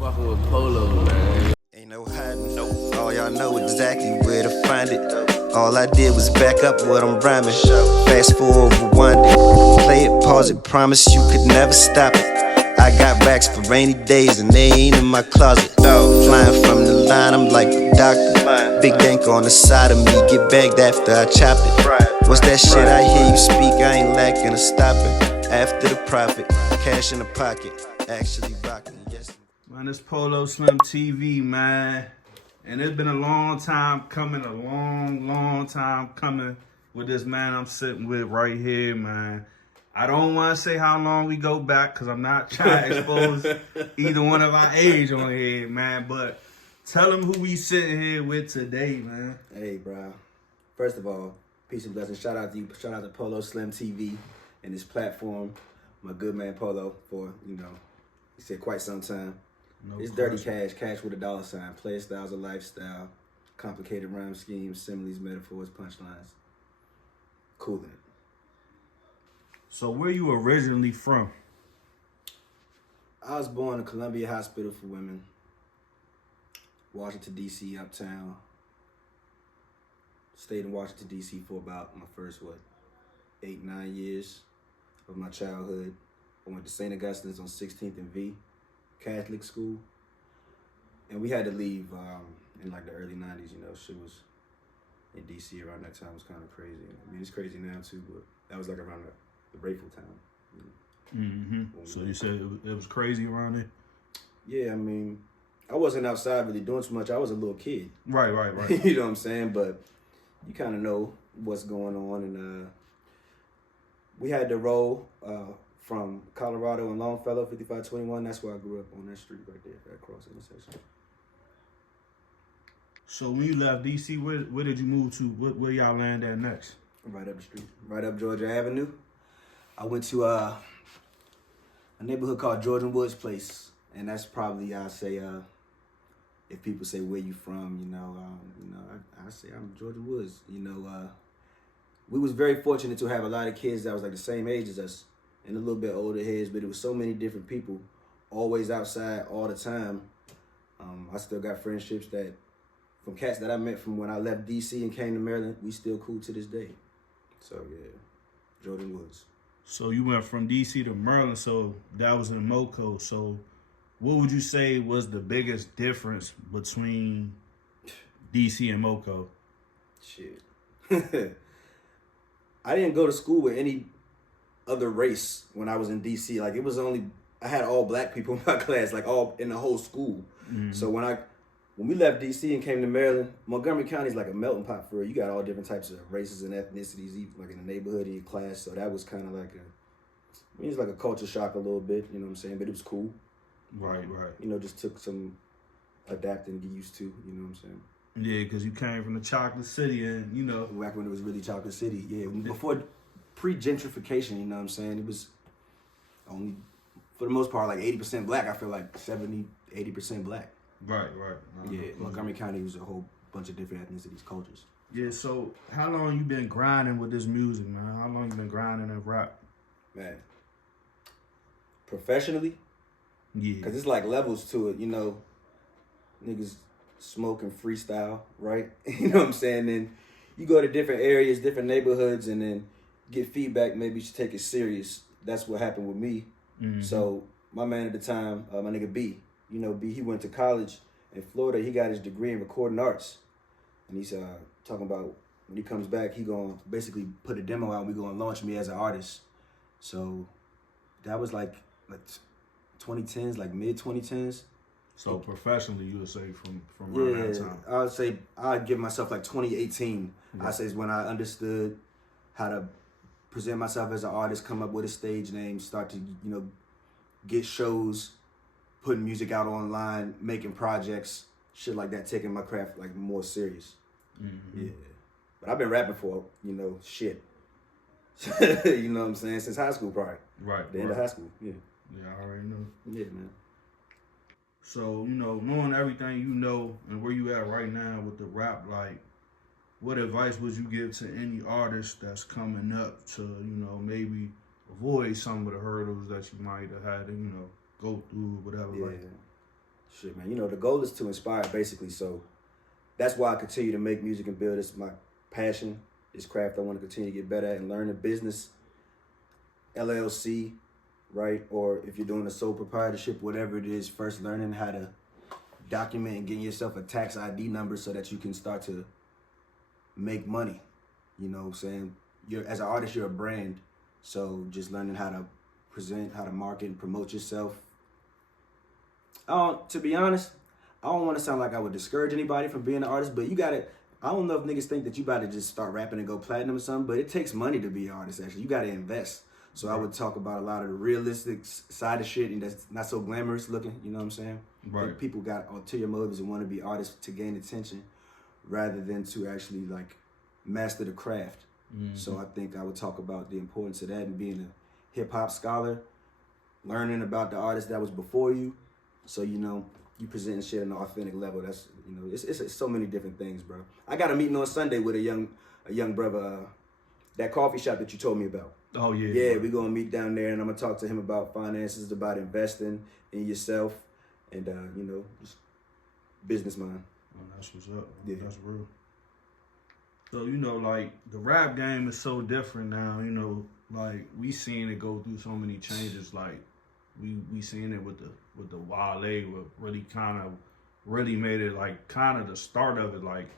Fucking with Polo, man. Ain't no hiding, all y'all know exactly where to find it. All I did was back up what I'm rhyming. Fast forward, rewind it. Play it, pause it, promise you could never stop it. I got racks for rainy days and they ain't in my closet. Flying from the line, I'm like the doctor. Big bank on the side of me, get bagged after I chop it. What's that shit I hear you speak? I ain't lacking a stopping. After the profit, cash in the pocket, actually rocking, yes. Man, it's Polo Slim TV, man. And it's been a long time coming, a long time coming with this man I'm sitting with right here, man. I don't want to say how long we go back because I'm not trying to expose either one of our age on here, man. But tell them who we sitting here with today, man. Hey, bro. First of all, peace and blessings. Shout out to you. Shout out to Polo Slim TV and this platform. My good man Polo for, he said quite some time. It's dirty cash with a dollar sign. Play styles of lifestyle, complicated rhyme schemes, similes, metaphors, punchlines. Coolin'. So where you originally from? I was born in Columbia Hospital for Women, Washington, D.C., uptown. Stayed in Washington, D.C. for about my first, 8-9 years of my childhood. I went to St. Augustine's on 16th and V, Catholic school. And we had to leave in like the early 90s, shit was in D.C. around that time was kind of crazy. I mean, it's crazy now too, but that was like around the Rayful time. So you said it was crazy around there? Yeah, I mean, I wasn't outside really doing too much. I was a little kid. Right. You know what I'm saying? But you kind of know what's going on. And we had to roll from Colorado and Longfellow, 5521. That's where I grew up, on that street right there, that cross intersection. So when you left D.C., where did you move to? Where y'all land at next? Right up the street, right up Georgia Avenue. I went to a neighborhood called Georgian Woods Place, and that's probably, I say, if people say where you from, I say I'm Georgian Woods. We was very fortunate to have a lot of kids that was like the same age as us and a little bit older heads, but it was so many different people, always outside all the time. I still got friendships that from cats that I met from when I left D.C. and came to Maryland. We still cool to this day. So yeah, Georgian Woods. So you went from D.C. to Maryland, so that was in MoCo. So what would you say was the biggest difference between D.C. and MoCo? Shit. I didn't go to school with any other race when I was in D.C. Like, it was only, I had all black people in my class, like all in the whole school. So when we left D.C. and came to Maryland, Montgomery County is like a melting pot for real. You got all different types of races and ethnicities, even like in the neighborhood, in your class. So that was kind of like it's like a culture shock a little bit, you know what I'm saying? But it was cool. Right. Just took some adapting to get used to, you know what I'm saying? Yeah, because you came from the chocolate city and, Back when it was really Chocolate City, yeah. Before pre-gentrification, you know what I'm saying? It was only, for the most part, like 80% black. I feel like 70, 80% black. Right. Yeah, Montgomery County was a whole bunch of different ethnicities, cultures. Yeah, so how long you been grinding with this music, man? How long you been grinding that rap? Man, professionally? Yeah. Because it's like levels to it, niggas smoke and freestyle, right? You know what I'm saying? Then you go to different areas, different neighborhoods, and then get feedback, maybe you should take it serious. That's what happened with me. So my man at the time, my nigga B, B, he went to college in Florida. He got his degree in recording arts. And he's talking about when he comes back, he gonna basically put a demo out and we gonna launch me as an artist. So that was like 2010s, like mid 2010s. So professionally, you would say from around that time? I would say I'd give myself like 2018. Yeah. I say is when I understood how to present myself as an artist, come up with a stage name, start to, get shows, putting music out online, making projects, shit like that, taking my craft like more serious. Yeah. But I've been rapping for, shit. You know what I'm saying? Since high school probably. Right. The end of high school, yeah. Yeah, I already know. Yeah, man. So, knowing everything you know and where you at right now with the rap, like, what advice would you give to any artist that's coming up to, maybe avoid some of the hurdles that you might have had to, go through, whatever? Yeah. Like, Shit, man. You know, the goal is to inspire, basically. So that's why I continue to make music and build. It's my passion, this craft I want to continue to get better at and learn the business, LLC, right? Or if you're doing a sole proprietorship, whatever it is, first learning how to document and getting yourself a tax ID number so that you can start to make money. You know what I'm saying? As an artist, you're a brand. So just learning how to present, how to market and promote yourself. To be honest, I don't want to sound like I would discourage anybody from being an artist, but you gotta, I don't know if niggas think that you about to just start rapping and go platinum or something, but it takes money to be an artist, actually. You gotta invest. So I would talk about a lot of the realistic side of shit and that's not so glamorous looking, you know what I'm saying? Right. People got ulterior motives and want to be artists to gain attention rather than to actually like master the craft. Mm-hmm. So I think I would talk about the importance of that and being a hip hop scholar, learning about the artist that was before you. So, you know, you presenting shit on an authentic level. That's, you know, it's so many different things, bro. I got a meeting on Sunday with a young brother, that coffee shop that you told me about. Oh, yeah. Yeah, we're going to meet down there, and I'm going to talk to him about finances, about investing in yourself, and, you know, just business mind. Oh, that's what's up. Yeah. That's real. So, you know, like, the rap game is so different now, you know, like, we seen it go through so many changes, like, we seen it with the Wale, what really made it, like, kind of the start of it, like,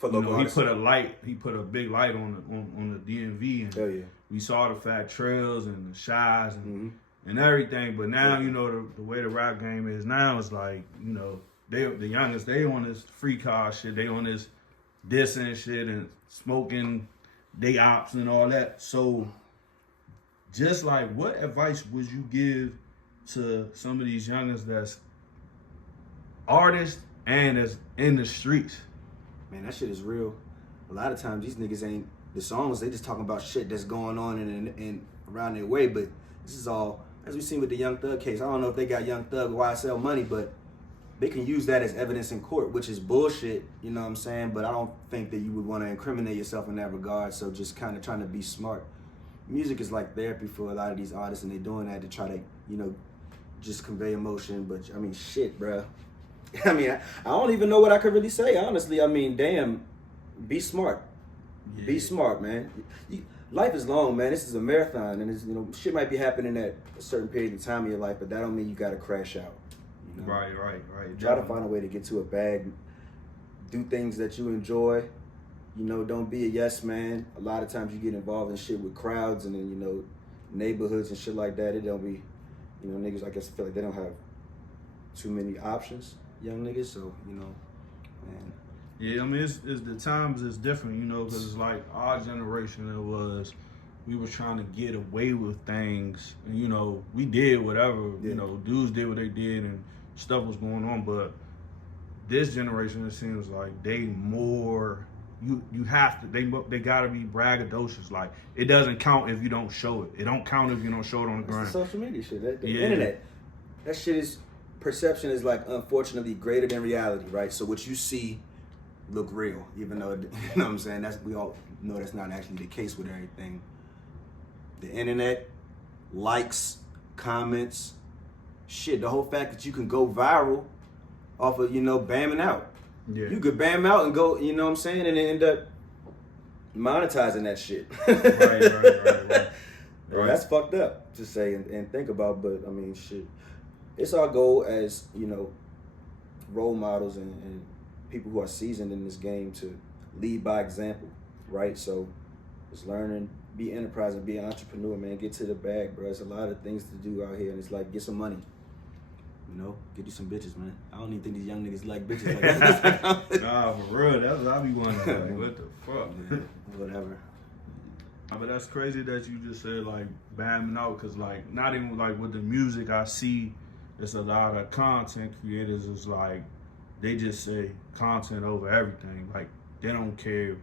For you know, he artists. put a big light on the DMV, and Hell yeah. we saw the Fat Trails and the Shies and everything. But now, you know, the way the rap game is now, is like, you know, the youngest, they on this free car shit, they on this dissing shit and smoking day ops and all that. So just like, what advice would you give to some of these youngers that's artists and that's in the streets? Man, that shit is real. A lot of times these niggas ain't, the songs, they just talking about shit that's going on in around their way, but this is all, as we seen with the Young Thug case. I don't know if they got Young Thug or YSL money, but they can use that as evidence in court, which is bullshit, you know what I'm saying? But I don't think that you would want to incriminate yourself in that regard, so just kind of trying to be smart. Music is like therapy for a lot of these artists, and they're doing that to try to, you know, just convey emotion, but I mean, shit, bruh. I mean, I don't even know what I could really say, honestly. I mean, damn, be smart. Yeah. Be smart, man. Life is long, man. This is a marathon, and it's, you know, shit might be happening at a certain period of time in your life, but that don't mean you gotta crash out. You know? Right. Try to find a way to get to a bag. Do things that you enjoy. You know, don't be a yes man. A lot of times you get involved in shit with crowds and then, you know, neighborhoods and shit like that. It don't be, you know, niggas, I guess, feel like they don't have too many options, young niggas. So, you know, man. Yeah, I mean, it's the times is different, you know, because it's like our generation, we were trying to get away with things, and, you know, we did whatever, you know, dudes did what they did and stuff was going on, but this generation, it seems like they more, you have to, they gotta be braggadocious. Like, it doesn't count if you don't show it. It don't count if you don't show it on the ground. It's the social media shit, the internet. That shit is, perception is like, unfortunately, greater than reality, right? So what you see look real, even though, you know what I'm saying? We all know that's not actually the case with everything. The internet, likes, comments, shit, the whole fact that you can go viral off of, you know, bamming out. Yeah. You could bam out and go, you know what I'm saying, and then end up monetizing that shit. Right. That's fucked up to say and think about, but I mean, shit. It's our goal as, you know, role models and people who are seasoned in this game to lead by example, right? So just learning, be enterprising, be an entrepreneur, man. Get to the bag, bro. There's a lot of things to do out here, and it's like, get some money. You know, get you some bitches, man. I don't even think these young niggas like bitches like that. Nah, for real, that's what I be wondering. Like, what the fuck? Man, whatever. But that's crazy that you just said, like, bamming out, because, like, not even, like, with the music I see, there's a lot of content creators is like, they just say content over everything. Like, they don't care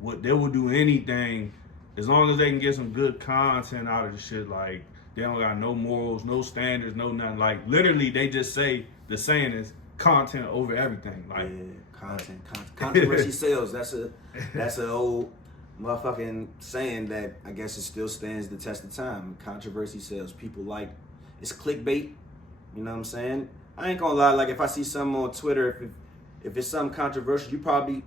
what, they will do anything as long as they can get some good content out of the shit. Like, they don't got no morals, no standards, no nothing. Like, literally, they just say the saying is content over everything. Like, yeah, content. Controversy sells. That's an old motherfucking saying that I guess it still stands the test of time. Controversy sells. People like, it's clickbait. You know what I'm saying? I ain't gonna lie, like if I see something on Twitter, if it's something controversial, you probably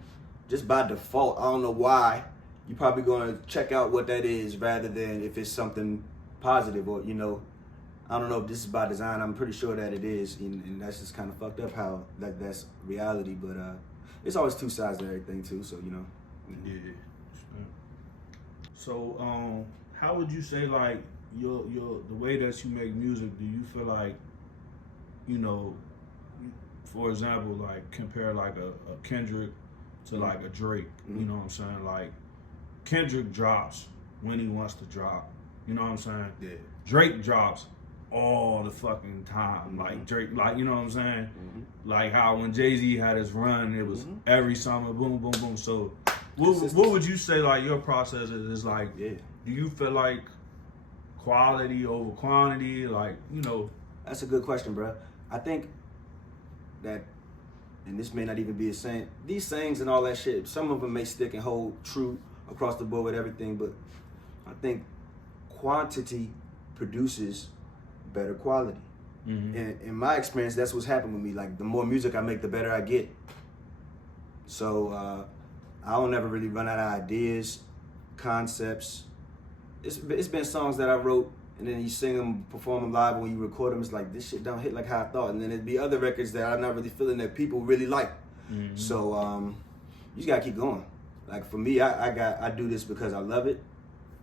just by default, I don't know why, you probably gonna check out what that is rather than if it's something positive or, you know, I don't know if this is by design. I'm pretty sure that it is, and that's just kind of fucked up how that's reality. But it's always two sides to everything too. So you know. Yeah. So how would you say like your the way that you make music? Do you feel like, you know, for example, like compare like a Kendrick to like a Drake? You know what I'm saying? Like Kendrick drops when he wants to drop. You know what I'm saying? Yeah. Drake drops all the fucking time. Like Drake, like, you know what I'm saying? Like how when Jay-Z had his run, it was every summer, boom, boom, boom. So what would you say like your process is like? Yeah. Do you feel like quality over quantity? Like, you know. That's a good question, bro. I think that, and this may not even be a saying, these sayings and all that shit, some of them may stick and hold true across the board with everything, but I think quantity produces better quality. And in my experience, that's what's happened with me. Like the more music I make, the better I get. So I don't ever really run out of ideas, concepts. It's been songs that I wrote, and then you sing them, perform them live, and when you record them, it's like, this shit don't hit like how I thought. And then there'd be other records that I'm not really feeling that people really like. So you just gotta keep going. Like for me, I do this because I love it.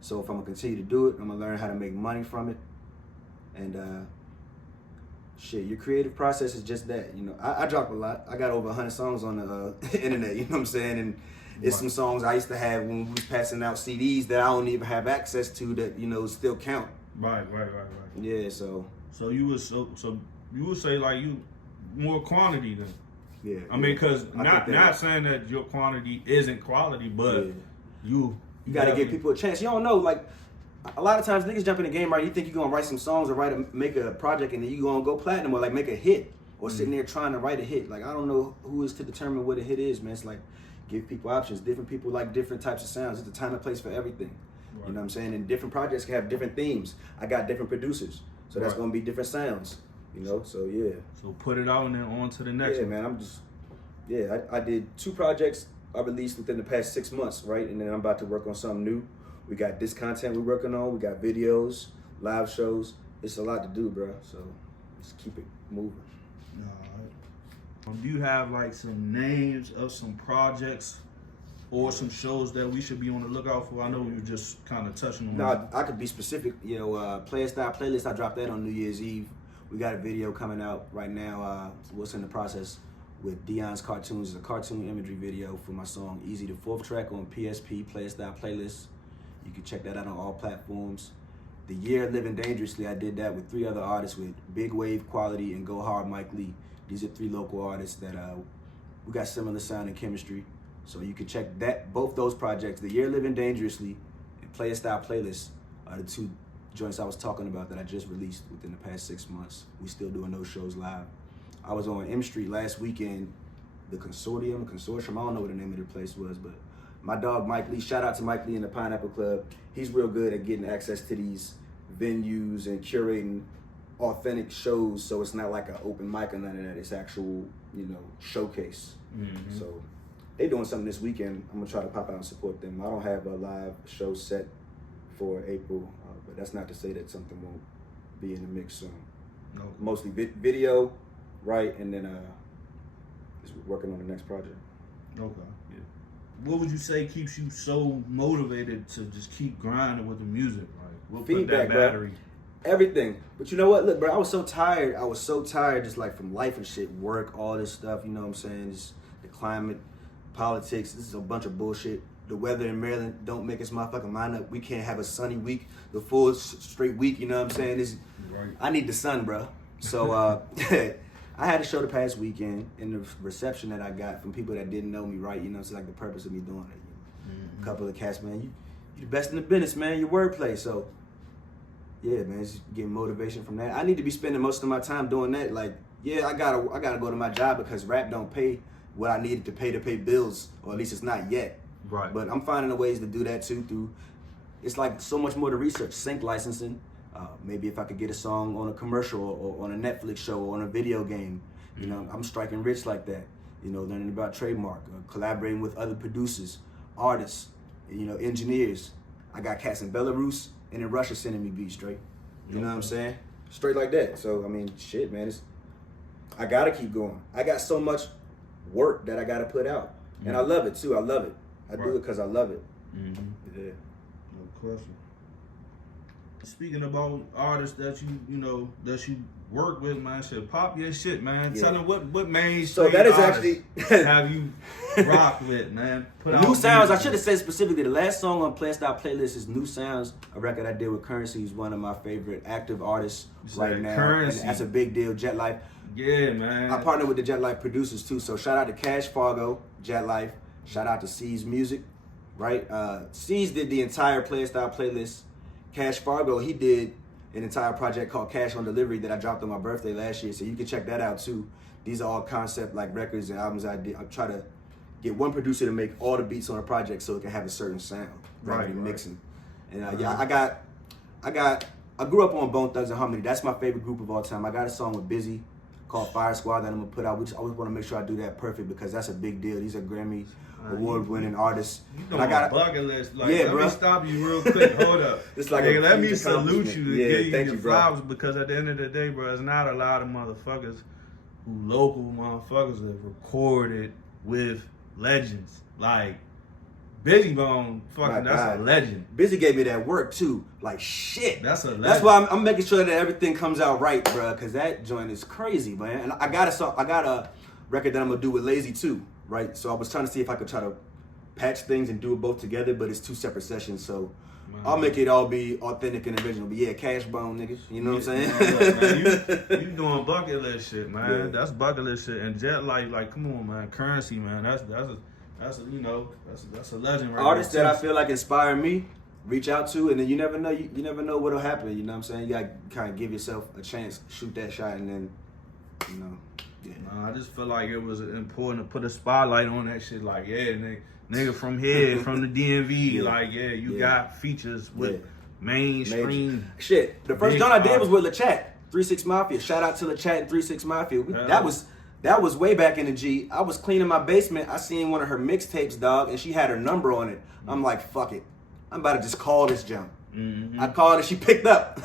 So if I'm gonna continue to do it, I'm gonna learn how to make money from it. And shit, your creative process is just that. You know, I drop a lot. I got over 100 songs on the internet. You know what I'm saying? And it's some songs I used to have when we was passing out CDs that I don't even have access to that, you know, still count. Right. Yeah. So you would you would say like you more quantity then. yeah. I mean, because I think not saying that your quantity isn't quality, but you gotta give people a chance. You don't know, like a lot of times niggas jump in the game, right? You think you're gonna write some songs or make a project and then you gonna go platinum or like make a hit or sitting there trying to write a hit. Like I don't know who is to determine what a hit is, man. It's like give people options. Different people like different types of sounds. It's a time and place for everything. Right. You know what I'm saying? And different projects can have different themes. I got different producers, so that's gonna be different sounds. You know, so yeah. So put it out and then on to the next one. Yeah, man. I did 2 projects I released within the past 6 months, right? And then I'm about to work on something new. We got this content we're working on. We got videos, live shows. It's a lot to do, bro. So just keep it moving. All right. Do you have like some names of some projects or some shows that we should be on the lookout for? I know you just kind of touching on. No, I could be specific. You know, Player Style Playlist. I dropped that on New Year's Eve. We got a video coming out right now. What's in the process with Dion's Cartoons? It's a cartoon imagery video for my song Easy, the 4th track on PSP, Player Style Playlist. You can check that out on all platforms. The Year Living Dangerously, I did that with 3 other artists with Big Wave Quality and Go Hard Mike Lee. These are 3 local artists that we got similar sound and chemistry. So you can check both those projects, The Year Living Dangerously and Player Style Playlist, are the 2 joints I was talking about that I just released within the past 6 months. We still doing those shows live. I was on M Street last weekend, the consortium, I don't know what the name of the place was, but my dog Mike Lee, shout out to Mike Lee in the Pineapple Club. He's real good at getting access to these venues and curating authentic shows, so it's not like an open mic or none of that. It's actual, you know, showcase. So they doing something this weekend. I'm gonna try to pop out and support them. I don't have a live show set for April, but that's not to say that something won't be in the mix soon. No. Mostly video, right, and then just working on the next project. Okay. Yeah. What would you say keeps you so motivated to just keep grinding with the music? Like, what Feedback, put that battery? Bro. Everything. But you know what? Look, bro, I was so tired. Just like from life and shit, work, all this stuff. You know what I'm saying? Just the climate, politics. This is a bunch of bullshit. The weather in Maryland don't make us motherfucking mind up. We can't have a sunny week, the full straight week. You know what I'm saying? Right. I need the sun, bro. So I had a show the past weekend, and the reception that I got from people that didn't know me, right? You know, it's like the purpose of me doing it. A couple of cats, man, you the best in the business, man. Your wordplay, so yeah, man, it's getting motivation from that. I need to be spending most of my time doing that. Like, yeah, I gotta go to my job because rap don't pay what I needed to pay bills, or at least it's not yet. Right. But I'm finding the ways to do that too. It's like so much more to research. Sync licensing, Maybe if I could get a song on a commercial or on a Netflix show or on a video game, you know, I'm striking rich like that. You know, learning about trademark, collaborating with other producers, artists, you know, engineers. I got cats in Belarus and in Russia sending me beats straight. You know what I'm saying? Straight like that. So, I mean, shit, man, I gotta keep going. I got so much work that I gotta put out. And I love it too, I love it. I do it because I love it. Yeah. No question. Speaking about artists that that you work with, man, shit, pop your shit, man. Yeah. Tell them what mainstream So that is artists actually have you rocked with, man. Put out New Sounds. I music. should have said specifically the last song on Playstyle Playlist is New Sounds, a record I did with Currency. He's one of my favorite active artists right now. Currency. And that's a big deal. Jet Life. Yeah, man. I partner with the Jet Life producers too. So shout out to Cash Fargo, Jet Life. Shout out to C's Music, right? C's did the entire Playstyle Playlist. Cash Fargo, he did an entire project called Cash on Delivery that I dropped on my birthday last year. So you can check that out too. These are all concept like records and albums I did. I try to get one producer to make all the beats on a project so it can have a certain sound. Right. Mixing. And yeah, I grew up on Bone Thugs and Harmony. That's my favorite group of all time. I got a song with Busy called Fire Squad that I'm gonna put out. I always want to make sure I do that perfect because that's a big deal. These are Grammy award-winning artists. You doing a bucket list. Like, yeah, let bro. me stop you real quick. Hold up. It's like Nigga, a let me huge salute you accomplishment. to Yeah, give you thank your you, bro. flowers because at the end of the day, bro, it's not a lot of motherfuckers who local motherfuckers have recorded with legends. Like, Busy Bone, fucking, that's a legend. Busy gave me that work too. Like shit. That's a legend. That's why I'm making sure that everything comes out right, bro. Cause that joint is crazy, man. And I got a record that I'm gonna do with Lazy too, right? So I was trying to see if I could try to patch things and do it both together, but it's 2 separate sessions. So I'll make it all be authentic and original. But yeah, Cash Bone, niggas. You know what I'm saying? Man, you doing bucket list shit, man. Yeah. That's bucket list shit. And Jet Life, like, come on, man. Currency, man. That's a legend right Artists there, that too. I feel like inspire me, reach out to, and then you never know. You never know what'll happen. You know what I'm saying? You gotta kind of give yourself a chance, shoot that shot, and then, you know. Yeah. I just feel like it was important to put a spotlight on that shit. Like, yeah, nigga from here, from the DMV, Yeah. like, yeah, you got features with Yeah. mainstream. Major. Shit, the first big joint I did artists. was with LeChat, 3-6 Mafia. Shout out to LeChat and 3-6 Mafia. Yeah. That was way back in the G. I was cleaning my basement. I seen one of her mixtapes, dog, and she had her number on it. I'm like, fuck it. I'm about to just call this jump. Mm-hmm. I called and she picked up.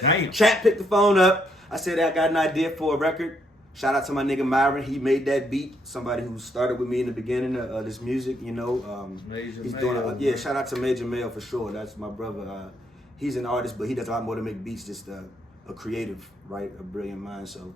Damn. Chat picked the phone up. I said, I got an idea for a record. Shout out to my nigga Myron. He made that beat. Somebody who started with me in the beginning of this music, you know. Major he's Mayo, doing bro. shout out to Major Mayo for sure. That's my brother. He's an artist, but he does a lot more than make beats. Just a creative, right? A brilliant mind. So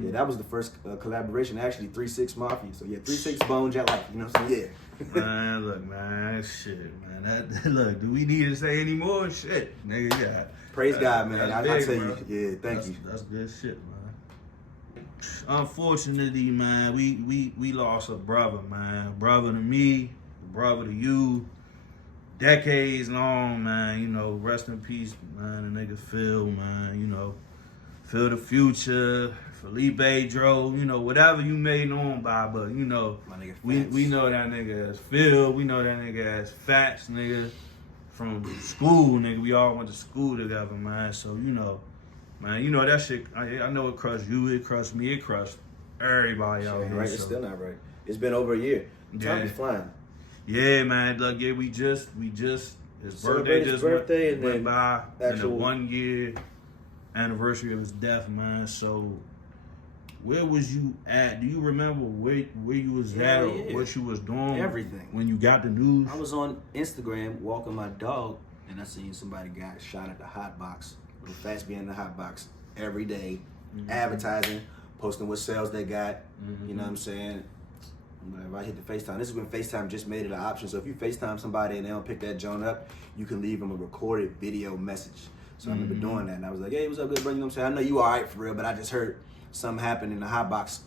yeah, that was the first collaboration. Actually, 3-6 Mafia. So yeah, 3-6 Bone Jet Life. You know what I'm saying? Yeah. Man, look, man, shit, man. Look, do we need to say any more? Shit, nigga, yeah. Praise God, man. I big, tell you, bro. yeah, thank you. That's good shit, man. Unfortunately, man, we lost a brother, man. Brother to me, brother to you. Decades long, man. You know, rest in peace, man. The nigga Phil, man. You know, Phil the Future, Felipe Dro. You know, whatever you made known by, but you know, My nigga we know that nigga as Phil. We know that nigga as Fats, nigga. From school, nigga. We all went to school together, man. So you know. Man, you know that shit. I know it crushed you, it crushed me, it crushed everybody out Shit, here. right? So. It's still not right. It's been over a year. Time Yeah. be flying. Yeah, man. Look, yeah, we just his birthday Celebrated his just birthday went and then by, and the actual- 1 year anniversary of his death, man. So, where was you at? Do you remember where you was at or Yeah. what you was doing? Everything. When you got the news. I was on Instagram walking my dog, and I seen somebody got shot at the hot box. Little Fats be in the hot box every day, advertising, posting what sales they got. You know what I'm saying? Whenever I hit the FaceTime, this is when FaceTime just made it an option. So if you FaceTime somebody and they don't pick that joint up, you can leave them a recorded video message. So I remember doing that, and I was like, "Hey, what's up, good bro? You know what I'm saying? I know you all right for real, but I just heard something happened in the hot box.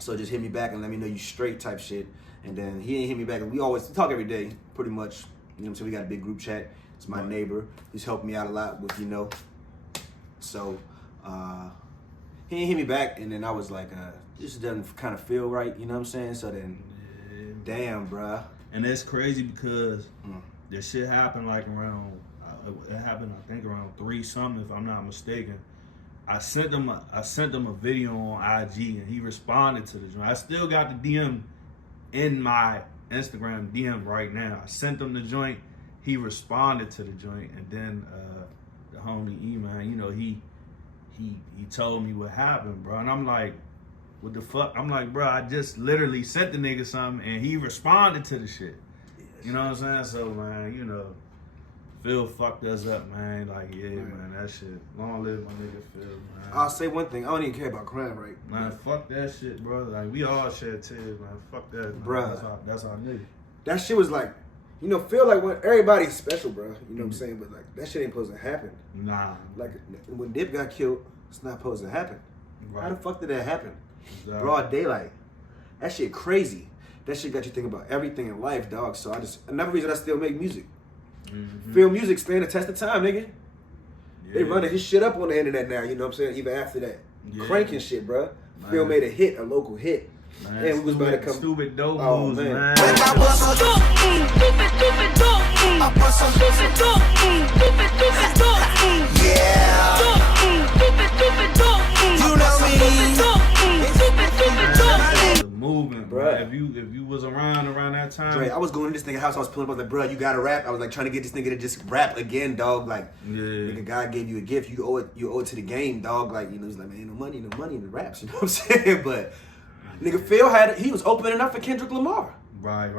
So just hit me back and let me know you straight," type shit. And then he ain't hit me back. We always talk every day, pretty much. You know what I'm saying? We got a big group chat. It's my neighbor. He's helped me out a lot with, you know. So he ain't hit me back, and then I was like, this doesn't kind of feel right, you know what I'm saying? So then, damn, bruh. And it's crazy because this shit happened like around it happened, I think around 3 something, if I'm not mistaken. I sent him a video on IG, and he responded to the joint. I still got the DM in my Instagram DM right now. I sent him the joint. He responded to the joint, and then the homie E-Man, you know, he told me what happened, bro. And I'm like, what the fuck? I'm like, bro, I just literally sent the nigga something, and he responded to the shit. You know what I'm saying? So, man, you know, Phil fucked us up, man. Like, yeah, man, that shit. Long live my nigga Phil, man. I'll say one thing. I don't even care about crime rate. Man, fuck that shit, bro. Like, we all shed tears, man. Fuck that, man. Bruh. That's our nigga. That shit was like, you know, feel like when everybody's special, bro. You know what I'm saying? But like, that shit ain't supposed to happen. Nah. Like, when Dip got killed, it's not supposed to happen. Right. How the fuck did that happen? Exactly. Broad daylight. That shit crazy. That shit got you thinking about everything in life, dog. So another reason I still make music. Mm-hmm. Film music stand the test of time, nigga. Yeah. They running his shit up on the internet now, you know what I'm saying? Even after that. Yeah. Cranking shit, bro. Man. Phil made a hit, a local hit. Man, And we was about to come. Stupid dope Oh, moves, man. man. I bust some dope, stupid dope, I bust some stupid dope, stupid dope, yeah. Stupid dope, you know me. Stupid dope. The movement, bro. Bruh. If you was around that time, Dre, I was going to this nigga house, I was pulling up, like, bro, you gotta rap. I was like trying to get this nigga to just rap again, dog. Like, yeah. nigga, God gave you a gift, you owe it to the game, dog. Like, you know, he's like, man, ain't no money in the raps, you know what I'm saying? But nigga, Phil he was opening up for Kendrick Lamar. Right.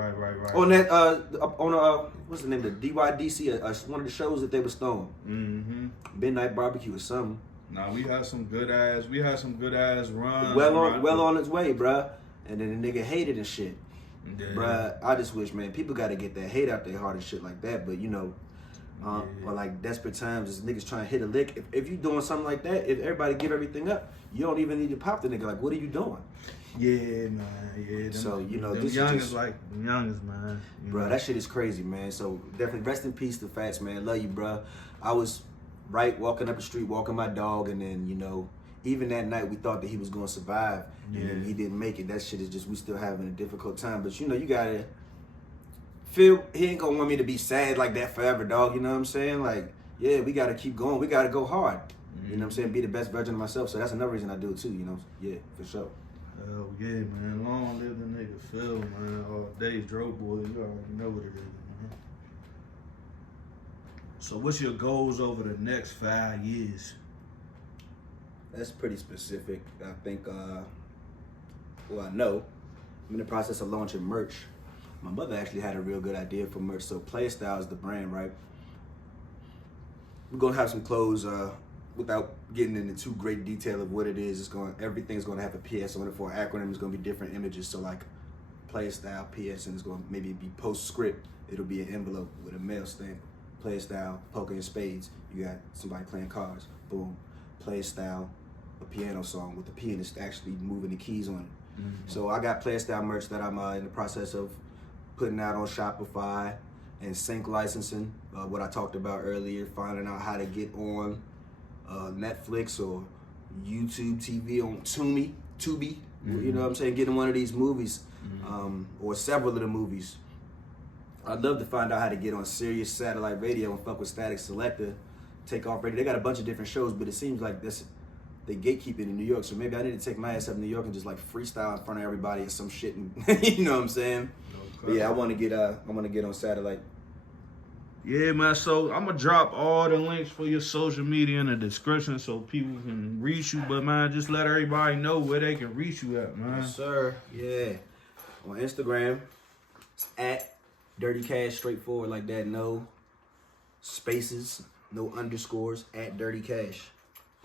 On that, what's the name of the DYDC, one of the shows that they was throwing. Mm-hmm. Midnight Barbecue or something. Nah, we had some good ass runs. Well on its way, bruh. And then the nigga hated and shit. Yeah. Bruh, I just wish, man, people gotta get that hate out their heart and shit like that. But you know, or like desperate times, is niggas trying to hit a lick. If you doing something like that, if everybody give everything up, you don't even need to pop the nigga. Like, what are you doing? Yeah, man. Yeah. So, you know, them this is youngest, just- like them youngest, man. You Bruh, know? that shit is crazy, man. So definitely rest in peace to Fats, man. Love you, bruh. I was walking up the street, walking my dog, and then, you know, even that night we thought that he was gonna survive, and then Yeah. he didn't make it. That shit is just, we still having a difficult time. But you know, you gotta feel, he ain't gonna want me to be sad like that forever, dog. You know what I'm saying? Like, yeah, we gotta keep going. We gotta go hard. You know what I'm saying? Be the best version of myself. So that's another reason I do it too, you know? Yeah, for sure. Hell yeah, man. Long live the nigga Phil, man. All days, Dro boy. You already know what it is, man. So what's your goals over the next 5 years? That's pretty specific. I think, well, I know. I'm in the process of launching merch. My mother actually had a real good idea for merch. So Playstyle is the brand, right? We're gonna have some clothes, without getting into too great detail of what it is. Everything's gonna have a PS on it for an acronym. It's gonna be different images. So like Playstyle, PS, and it's gonna maybe be postscript. It'll be an envelope with a mail stamp. Playstyle, poker and spades. You got somebody playing cards. Boom. Playstyle, a piano song with the pianist actually moving the keys on it. Mm-hmm. So I got Playstyle merch that I'm in the process of putting out on Shopify and sync licensing. What I talked about earlier, finding out how to get on Netflix or YouTube TV on Tubi. Mm-hmm. You know what I'm saying? Getting one of these movies, or several of the movies. I'd love to find out how to get on Sirius Satellite Radio and fuck with Static Selector, Take Off Radio. They got a bunch of different shows, but it seems like they gatekeeping in New York. So maybe I need to take my ass up to New York and just like freestyle in front of everybody or some shit. And you know what I'm saying? Okay. But yeah, I want to get on satellite. Yeah, man. So I'm gonna drop all the links for your social media in the description so people can reach you. But man, just let everybody know where they can reach you at, man. Yes, sir. Yeah. On Instagram, it's at Dirty Cash, straightforward like that. No spaces, no underscores. At Dirty Cash.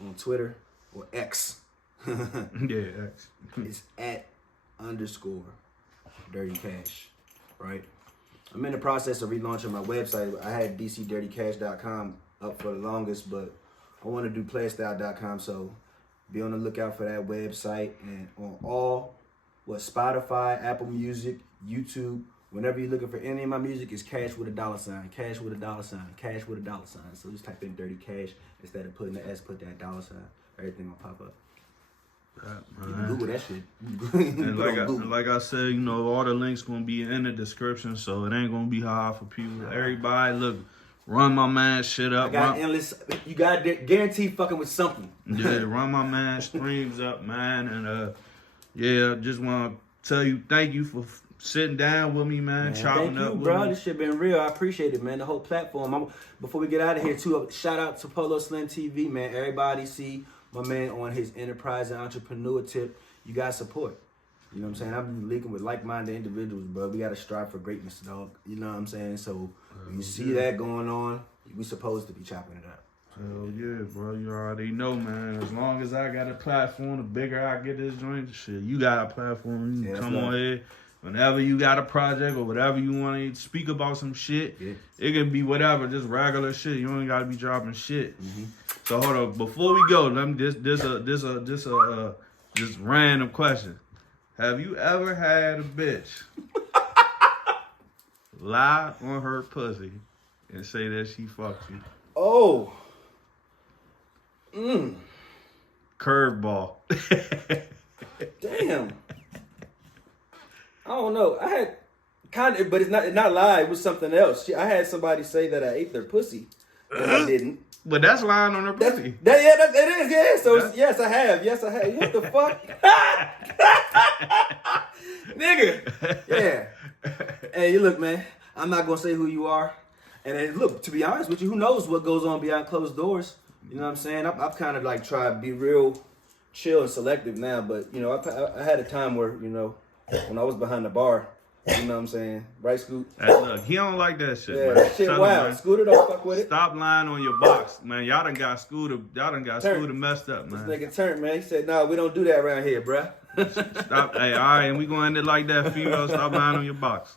On Twitter or X. Yeah, X. It's at _ Dirty Cash. Right. I'm in the process of relaunching my website. I had dcdirtycash.com up for the longest, but I want to do playstyle.com. So be on the lookout for that website, and on all Spotify, Apple Music, YouTube. Whenever you're looking for any of my music, it's Cash with a $, Cash with a $, Cash with a $. So just type in Dirty Cash instead of putting the S, put that $. Everything will pop up. You can Google that shit. And like I said, you know, all the links gonna be in the description, so it ain't gonna be hard for people. Everybody, look, Run my man shit I up. got endless. You got guaranteed fucking with something. Yeah, run my man streams up, man. And yeah, just want to tell you thank you for sitting down with me, man. Chopping Thank up you, with bro. me. This shit been real. I appreciate it, man. The whole platform. Before we get out of here, too, shout out to Polo Slim TV, man. Everybody see my man on his enterprise and entrepreneur tip. You got support. You know what I'm saying? I've been linking with like-minded individuals, bro. We got to strive for greatness, dog. You know what I'm saying? So when you see that going on, we supposed to be chopping it up. Hell yeah, bro. You already know, man. As long as I got a platform, the bigger I get this joint, shit. You got a platform. You can come on here. Whenever you got a project or whatever you want to speak about some shit, it can be whatever, just regular shit. You ain't got to be dropping shit. So hold on, before we go, let me just random question. Have you ever had a bitch lie on her pussy and say that she fucked you? Oh. Curveball. Damn. I don't know. I had kind of, but it's not lie. It was something else. I had somebody say that I ate their pussy, and I didn't. But that's lying on her pussy. It is. Yeah. So yes, I have. Yes, I have. What the fuck, nigga? Yeah. Hey, look, man. I'm not gonna say who you are, and then, look. To be honest with you, who knows what goes on behind closed doors? You know what I'm saying? I've kind of like tried to be real chill and selective now, but you know, I had a time where, you know, when I was behind the bar, you know what I'm saying? Right, Scoot? Hey, look, he don't like that shit, Yeah, man. that shit Tell him, wild. man. Scooter, don't fuck with it. Stop lying on your box, man. Y'all done got Scooter messed up, This man. nigga turned, man. He said, "No, we don't do that around here, bruh." Stop. Hey, all right, and we gonna end it like that, female. Stop lying on your box.